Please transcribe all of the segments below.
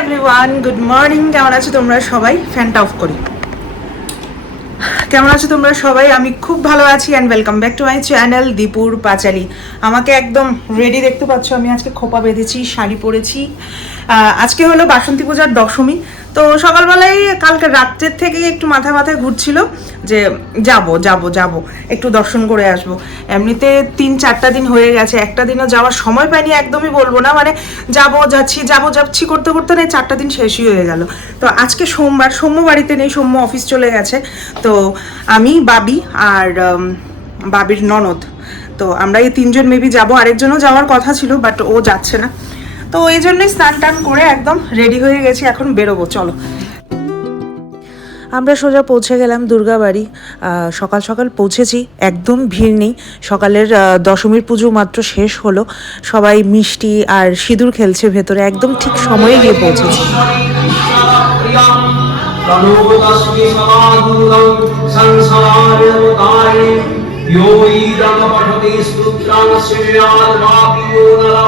Everyone good morning কেমন আছো তোমরা সবাই? ফ্যানটা অফ করি। কেমন আছো তোমরা সবাই? আমি খুব ভালো আছি and welcome back to my channel দীপুর পাঁচালি। আমাকে একদম রেডি দেখতে পাচ্ছ, আমি আজকে খোপা বেঁধেছি, শাড়ি পরেছি। আজকে হলো বাসন্তী পূজার দশমী। তো সকালবেলায় কালকে রাত্রের থেকে একটু মাথায় মাথায় ঘুরছিল যে যাব যাব যাব, একটু দর্শন করে আসব। এমনিতে তিন চারটা দিন হয়ে গেছে, একটা দিনও যাওয়ার সময় পাইনি, একদমই বলব না। মানে যাব, যাচ্ছি যাব, যাচ্ছি করতে করতে না এই চারটা দিন শেষই হয়ে গেল। তো আজকে সোমবার, সৌম্য বাড়িতে নেই, সৌম্য অফিস চলে গেছে। তো আমি, বাবি আর বাবির ননদ। তো আমরা এই তিনজন মেবি যাব। আরেকজনও যাওয়ার কথা ছিল বাট ও যাচ্ছে না। তো এই জন্যই স্নান টান করে একদম রেডি হয়ে গেছি এখন বেরোবো চলো আমরা সোজা পৌঁছে গেলাম দুর্গাবাড়ি আহ, সকাল সকাল পৌঁছেছি একদম ভিড় নেই সকালের আহ, দশমীর পুজো মাত্র শেষ হলো সবাই মিষ্টি আর সিঁদুর খেলছে ভেতরে একদম ঠিক সময়ে গিয়ে পৌঁছেছি तनोतस्मि समाधूतं संसारमुदाय यो इदं पठति स्तुत्रान् श्रेयाद्वापि यो नरः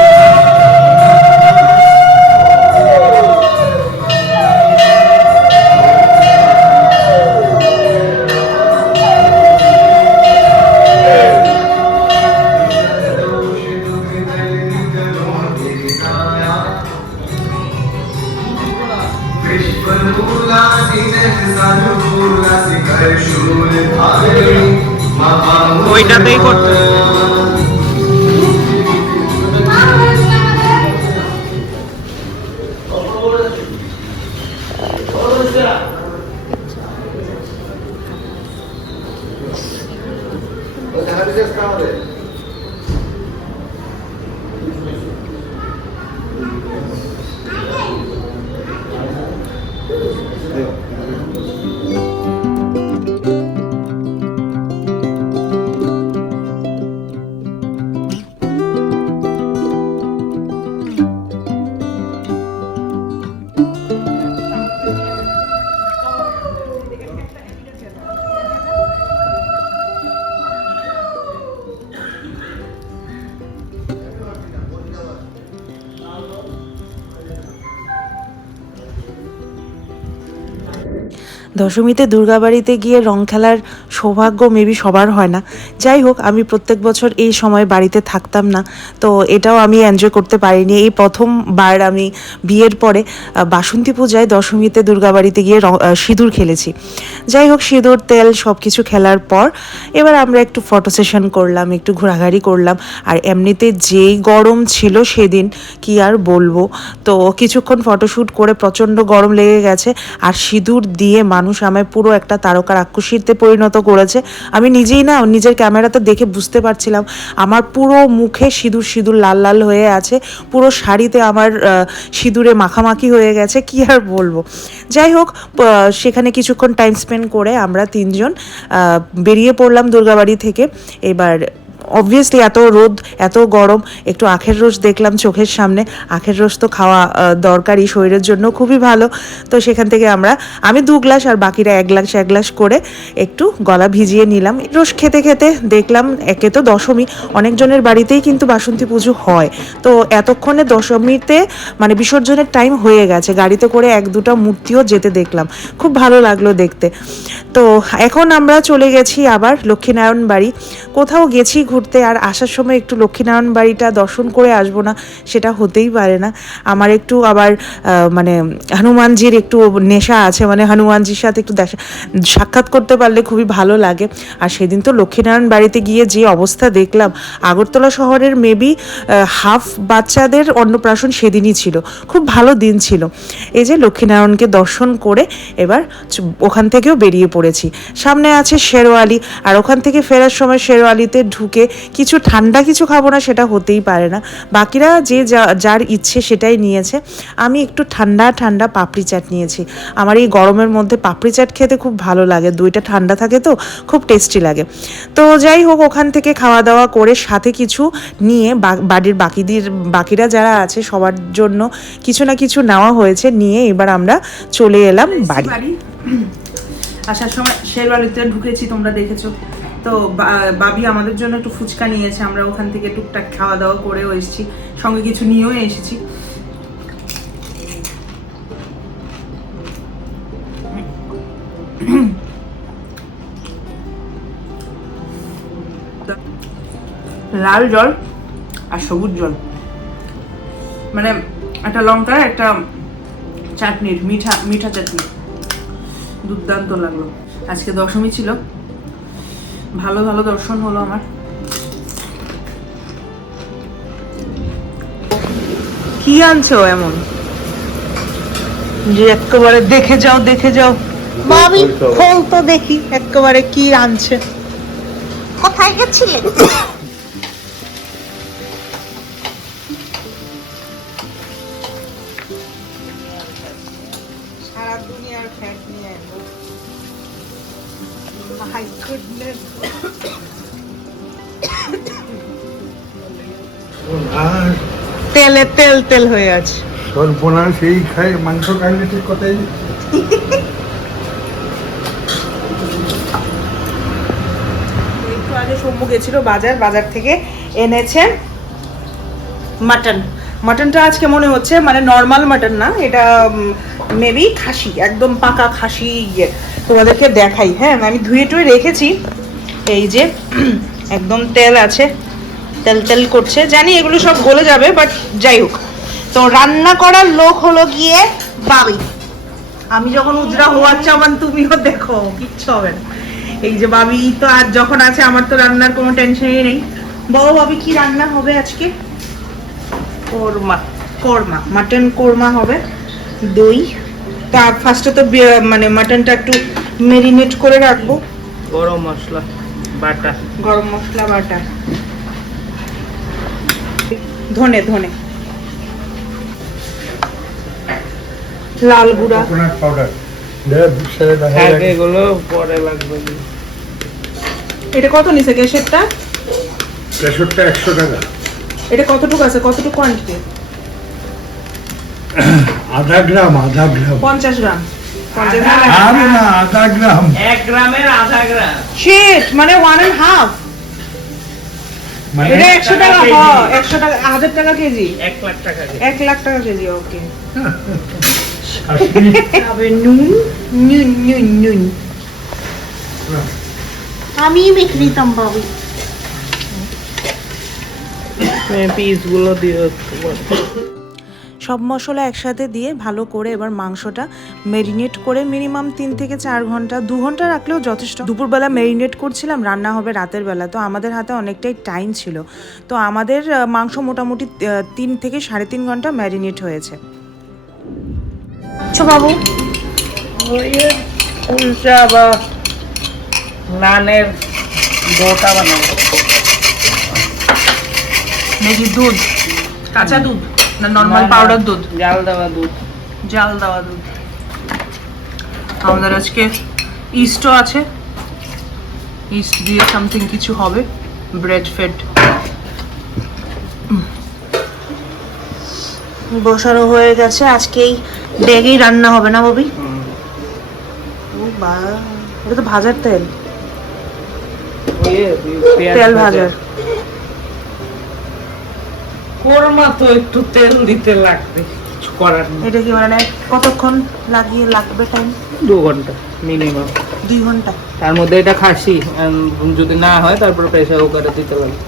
দশমীতে দুর্গাবাড়িতে গিয়ে রং খেলার সৌভাগ্য মেবি সবার হয় না। যাই হোক, আমি প্রত্যেক বছর এই সময় বাড়িতে থাকতাম না, তো এটাও আমি এনজয় করতে পারিনি। এই প্রথমবার আমি বিয়ের পরে বাসন্তী পূজায় দশমীতে দুর্গাবাড়িতে গিয়ে সিঁদুর খেলেছি। যাই হোক, সিঁদুর, তেল সব কিছু খেলার পর, এবার আমরা একটু ফটো সেশন করলাম, একটু ঘোরাঘুরি করলাম। আর এমনিতে যেই গরম ছিল সেদিন, কি আর বলব? তো কিছুক্ষণ ফটোশ্যুট করে প্রচণ্ড গরম লেগে গেছে, আর সিঁদুর দিয়ে মানুষ আমায় পুরো একটা তারকার রাক্ষসীতে পরিণত করেছে। আমি নিজেই না, নিজের ক্যামেরাতে দেখে বুঝতে পারছিলাম। আমার পুরো মুখে সিঁদুর সিঁদুর লাল লাল হয়ে আছে। পুরো শাড়িতে আমার সিঁদুরে মাখামাখি হয়ে গেছে। কি আর বলব? যাই হোক সেখানে কিছুক্ষণ টাইম স্পেন্ড করে আমরা তিনজন বেরিয়ে পড়লাম দুর্গাবাড়ি থেকে। এবার অবভিয়াসলি এত রোদ, এত গরম, একটু আখের রস দেখলাম চোখের সামনে। আখের রস তো খাওয়া দরকারি শরীরের জন্য, খুবই ভালো। তো সেখান থেকে আমরা, আমি দু গ্লাস আর বাকিরা এক গ্লাস এক গ্লাস করে একটু গলা ভিজিয়ে নিলাম। রস খেতে খেতে দেখলাম একে তো দশমী, অনেকজনের বাড়িতেই কিন্তু বাসন্তী পুজো হয়। তো এতক্ষণে দশমীতে মানে বিসর্জনের টাইম হয়ে গেছে, গাড়িতে করে এক দুটো মূর্তিও যেতে দেখলাম। খুব ভালো লাগল দেখতে। তো এখন আমরা চলে গেছি আবার লক্ষ্মীনারায়ণ বাড়ি। কোথাও গেছি ঘুরতে আর আসার সময় একটু লক্ষ্মীনারায়ণ বাড়িটা দর্শন করে আসব না, সেটা হতেই পারে না। আমার একটু আবার মানে হনুমানজির একটু নেশা আছে মানে হনুমানজির সাথে একটু দেখা, সাক্ষাৎ করতে পারলে খুবই ভালো লাগে। আর সেদিন তো লক্ষ্মীনারায়ণ বাড়িতে গিয়ে যে অবস্থা দেখলাম, আগরতলা শহরের মেবি হাফ বাচ্চাদের অন্নপ্রাশন সেদিনই ছিল। খুব ভালো দিন ছিল। এই যে লক্ষ্মীনারায়ণকে দর্শন করে এবার ওখান থেকেও বেরিয়ে পড়েছি। সামনে আছে শেরওয়ালি, আর ওখান থেকে ফেরার সময় শেরওয়ালিতে ঢুকে কিছু ঠান্ডা কিছু খাব না, সেটা হতেই পারে না। বাকিরা যে যার ইচ্ছে সেটাই নিয়েছে। আমি একটু ঠান্ডা ঠান্ডা পাপড়ি চাট নিয়েছি। আমার এই গরমের মধ্যে পাপড়ি চাট খেতে খুব ভালো লাগে। দইটা ঠান্ডা থাকে তো, খুব টেস্টি লাগে। তো যাই হোক, ওখান থেকে খাওয়া দাওয়া করে সাথে কিছু নিয়ে বাড়ির বাকিদের, বাকিরা যারা আছে, সবার জন্য কিছু না কিছু নেওয়া হয়েছে, নিয়ে এবার আমরা চলে এলাম বাড়ি। আসার সময় শেরবালিতে ঢুকেছি, তোমরা দেখেছ। তো বাবি আমাদের জন্য একটু ফুচকা নিয়েছে, আমরা ওখান থেকে টুকটাক খাওয়া দাওয়া করেও এসেছি, সঙ্গে কিছু নিয়েও এসেছি। লাল জল আর সবুজ জল। মানে একটা লঙ্কার একটা চাটনির, মিঠা মিঠা চাটনি। দুর্দান্ত লাগল। আজকে দশমী ছিল। ভালো ভালো দর্শন হলো আমার। কি আনছো এমন? যে একেবারে দেখে যাও দেখে যাও। মামি খোল তো দেখি একেবারে কি আনছে। কোথায় গেছিলে? সারা দুনিয়ার ফ্যাট নিয়ে গুডনেস আর তেলে তেল তেল হয়ে আছে। সর্বনাশ এই খায় মাংস খাইলে ঠিক কথাই। একটু আগে সম্মু গেছিল বাজার বাজার থেকে এনেছে মাটন মাটনটা আজকে মনে হচ্ছে মানে নর্মাল মাটন না, এটা মেবি খাসি, একদম পাকা খাসি ইয়ে। তোমাদেরকে দেখাই হ্যাঁ আমি ধুয়ে টুয়ে রেখেছি। এই যে, একদম তেল আছে, তেল তেল করছে। জানি এগুলো সব গলে যাবে বাট যাই হোক। তো রান্না করার লোক হলো গিয়ে বাবি। আমি যখন উজরা হওয়ার চাবান তুমিও দেখো, কিচ্ছু হবে না। এই যে বাবি তো আর যখন আছে, আমার তো রান্নার কোনো টেনশনই নেই। বলো বাবি, কি রান্না হবে আজকে? কোরমা কোরমা মাটন কোরমা হবে দই। তা ফার্স্টে তো মানে মাটনটা একটু মেরিনেট করে রাখব। গরম মশলা বাটা। গরম মশলা বাটা। ধনে ধনে। লাল গুঁড়া। কোকোনাট পাউডার হ্যাঁ যায় এগুলো পরে লাগবে। এটা কত নিছে গ্যাসেরটা প্রেশারটা একশো টাকা। এটা কতটুকু আছে? কতটুকু কোয়ান্টিটি আধা গ্রাম আধা গ্রাম। পঞ্চাশ গ্রাম। পঞ্চাশ না আধা গ্রাম। এক গ্রামের আধা গ্রাম। শিট মানে ওয়ান এন্ড হাফ মানে এটা একশো টাকা হ একশো টাকা হাজার টাকা কেজি। এক লাখ টাকা এক লাখ টাকা কেজি ওকে নুন নুন নুন নুন। আমি মেখে নিতাম বাবু পিসগুলো দিয়ে সব মশলা একসাথে দিয়ে ভালো করে এবার মাংসটা মেরিনেট করে মিনিমাম তিন থেকে চার ঘণ্টা দু ঘণ্টা রাখলেও যথেষ্ট। দুপুরবেলা মেরিনেট করছিলাম রান্না হবে রাতের বেলা। তো আমাদের হাতে অনেকটাই টাইম ছিল। তো আমাদের মাংস মোটামুটি তিন থেকে সাড়ে তিন ঘণ্টা ম্যারিনেট হয়েছে। আচ্ছা বাবু কুলচা বা নানের ডোটা বানাবো। নাকি দুধ কাঁচা দুধ না নর্মাল পাউডার দুধ? জাল দেওয়া দুধ। জাল দেওয়া দুধ। আমাদের আজকে ইস্টও আছে। ইস্ট দিয়ে সামথিং কিছু হবে ব্রেড ফেড বসানো হয়ে গেছে আজকেই ডেগেই রান্না হবে না ববি? এটা তো ভাজার তেল। তেল ভাজার। কোরমা তো একটু তেল দিতে লাগবে কিছু করার নেই। এটা কি মানে কতক্ষণ লাগিয়ে লাগবে টাইম দু ঘণ্টা মিনিমাম দুই ঘণ্টা? তার মধ্যে এটা খাসি যদি না হয় তারপর প্রেশার কুকারে দিতে লাগবে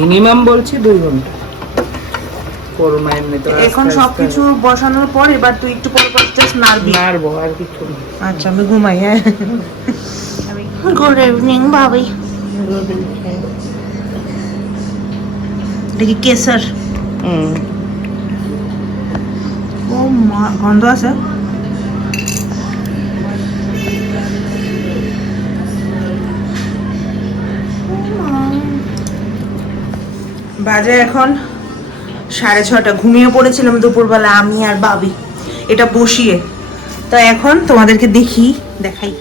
মিনিমাম বলছি দুই ঘণ্টা। কোরমা এমনি তো এখন সবকিছু বসানোর পর এবার তুই একটু পর পর জাস্ট নাড়বি। নাড়বো আর কিছু না। আচ্ছা আমি ঘুমাই হ্যাঁ। গুড ইভিনিং ভাবি। দেখি কেসার ও মা গন্ধ আছে? বাজে এখন সাড়ে ছটা ঘুমিয়ে পড়েছিলাম দুপুরবেলা আমি আর বাবি। এটা বসিয়ে। তো এখন তোমাদেরকে দেখি দেখাই।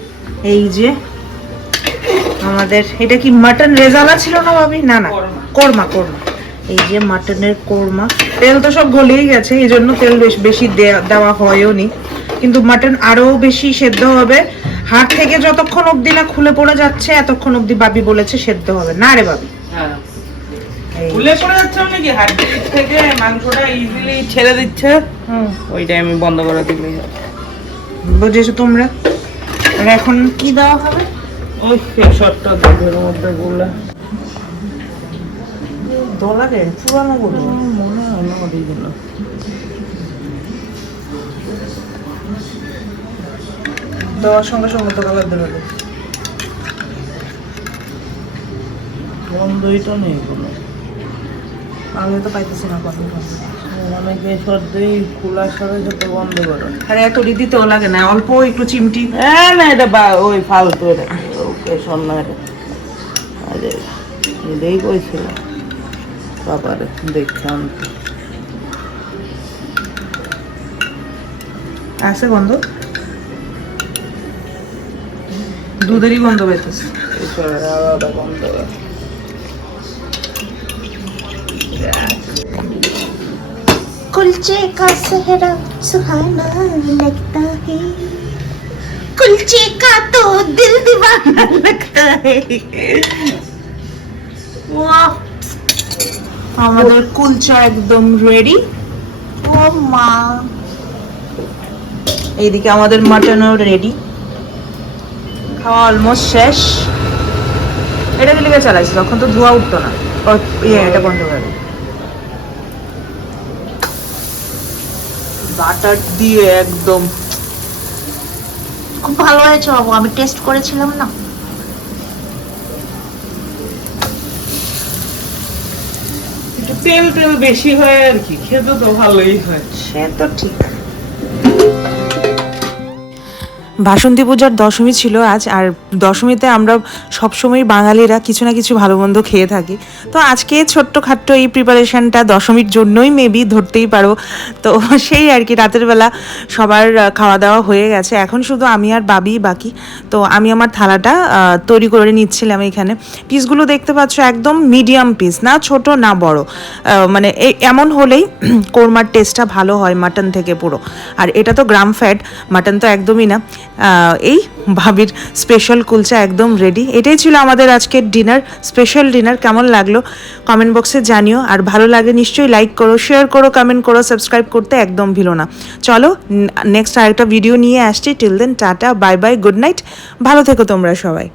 এই যে আমাদের এটা কি মাটন রেজালা ছিল না ভাবি না না কোরমা কোরমা। এই যে মাটনের কোরমা। তেল তো সব গলেই গেছে এই জন্য তেল বেশ বেশি দেওয়া হয়ও নি। কিন্তু মাটন আরও বেশি সেদ্ধ হবে। হাত থেকে যতক্ষণ অবধি না খুলে পড়ে যাচ্ছে এতক্ষণ অবধি বাবি বলেছে সেদ্ধ হবে। না রে বাবি। হ্যাঁ। এই পড়ে যাচ্ছে মানে কি? থেকে মাংসটা ইজিলি ছেড়ে দিচ্ছে। টাইমে বন্ধ করে দিলেই হবে। বুঝেছ তোমরা? এখন কি দেওয়া হবে? ওই কেশরটা দুধের মধ্যে গুলে। দোলারে পুরানো গুলো মনে হয় না ওইগুলো দেওয়ার সঙ্গে সঙ্গে তো কালার তো নেই কোনো আমি তো পাইতেছি না খোলার সাথে করো আরে এত দিতেও লাগে না অল্প একটু চিমটি হ্যাঁ না এটা বা ওই ফালতু এটা কেশর না এটা আরে এটাই কইছিল বাবারে দেখলাম আছে গন্ধ দুধেরই গন্ধ পাইতেছে কেশরের আলাদা বন্ধ করে कुलचे का सेहरा सुहाना लगता है कुलचे का तो दिल दीवाना लगता है वाह আমাদের কুলচা একদম রেডি ও মা। এইদিকে আমাদের মাটনও রেডি খাওয়া অলমোস্ট শেষ। এটা দিলে চালাইছি, তখন তো ধোয়া উঠতো না। ইয়ে এটা বন্ধ করে বাটার দিয়ে একদম খুব ভালো হয়েছে বাবু, আমি টেস্ট করেছিলাম না। তেল তেল বেশি হয় আর কি খেতে তো ভালোই হয়। সে তো ঠিক। বাসন্তী পূজার দশমী ছিল আজ, আর দশমীতে আমরা সবসময় বাঙালিরা কিছু না কিছু ভালো মন্দ খেয়ে থাকি। তো আজকে ছোট্ট খাট্ট এই প্রিপারেশনটা দশমীর জন্যই মেবি ধরতেই পারো। তো সেই আর কি, রাতের বেলা সবার খাওয়া দাওয়া হয়ে গেছে। এখন শুধু আমি আর বাবি বাকি। তো আমি আমার থালাটা তৈরি করে নিচ্ছিলাম এখানে। পিসগুলো দেখতে পাচ্ছ একদম মিডিয়াম পিস না ছোট না বড়। মানে এমন হলেই কোরমার টেস্টটা ভালো হয় মাটন থেকে পুরো। আর এটা তো গ্রাম ফ্যাট মাটন তো একদমই না। এই ভাবির স্পেশাল কুলচা একদম রেডি এটাই ছিল আমাদের আজকের ডিনার স্পেশাল ডিনার কেমন লাগল কমেন্ট বক্সে জানিও। আর ভালো লাগে নিশ্চয়ই লাইক করো শেয়ার করো কমেন্ট করো সাবস্ক্রাইব করতে একদম ভিলো না। চলো নেক্সট আরেকটা ভিডিও নিয়ে আসছি। Till then tata bye bye good night ভালো থেকো তোমরা সবাই।